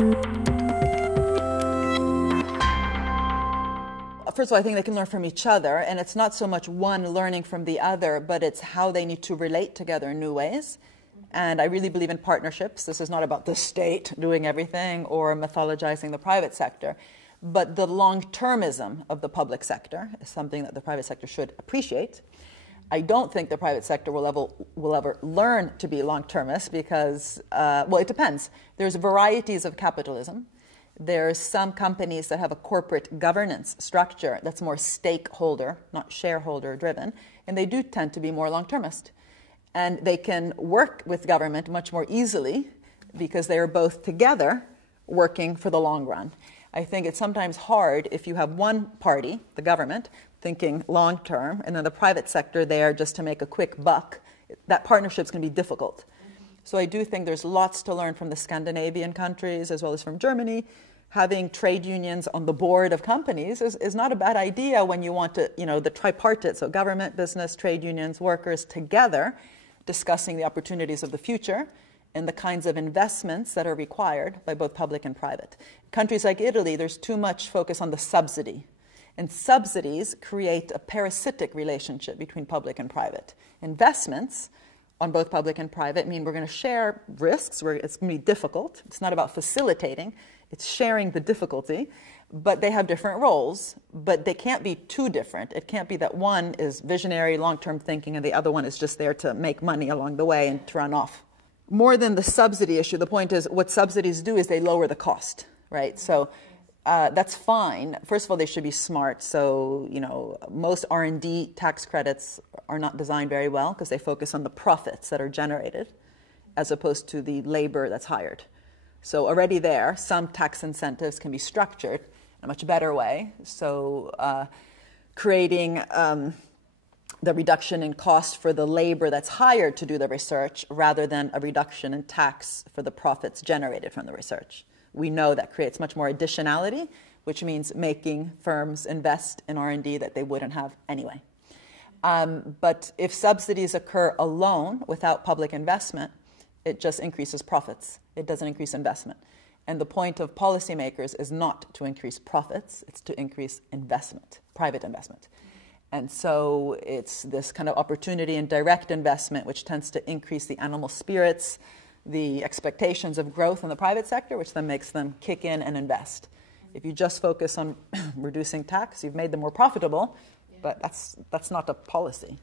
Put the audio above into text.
First of all, I think they can learn from each other, and it's not so much one learning from the other, but it's how they need to relate together in new ways. And I really believe in partnerships. This is not about the state doing everything or mythologizing the private sector, but the long-termism of the public sector is something that the private sector should appreciate. I don't think the private sector will ever learn to be long-termist because, well, it depends. There's varieties of capitalism. There's some companies that have a corporate governance structure that's more stakeholder, not shareholder driven, and they do tend to be more long-termist. And they can work with government much more easily because they are both together working for the long run. I think it's sometimes hard if you have one party, the government, thinking long-term, and then the private sector there just to make a quick buck. That partnership's going to be difficult. So I do think there's lots to learn from the Scandinavian countries as well as from Germany. Having trade unions on the board of companies is not a bad idea when you want to, the tripartite, so government, business, trade unions, workers together, discussing the opportunities of the future and the kinds of investments that are required by both public and private. Countries like Italy, there's too much focus on the subsidy. And subsidies create a parasitic relationship between public and private. Investments on both public and private mean we're going to share risks, it's going to be difficult. It's not about facilitating, it's sharing the difficulty, but they have different roles, but they can't be too different. It can't be that one is visionary, long-term thinking, and the other one is just there to make money along the way and to run off. More than the subsidy issue, the point is what subsidies do is they lower the cost, right? So that's fine. First of all, they should be smart. So, most R&D tax credits are not designed very well because they focus on the profits that are generated as opposed to the labor that's hired. So already there, some tax incentives can be structured in a much better way. So creating the reduction in cost for the labor that's hired to do the research rather than a reduction in tax for the profits generated from the research. We know that creates much more additionality, which means making firms invest in R&D that they wouldn't have anyway. But if subsidies occur alone without public investment, it just increases profits. It doesn't increase investment. And the point of policymakers is not to increase profits, it's to increase investment, private investment. And so it's this kind of opportunity in direct investment which tends to increase the animal spirits, the expectations of growth in the private sector, which then makes them kick in and invest. If you just focus on reducing tax, you've made them more profitable, but that's not a policy.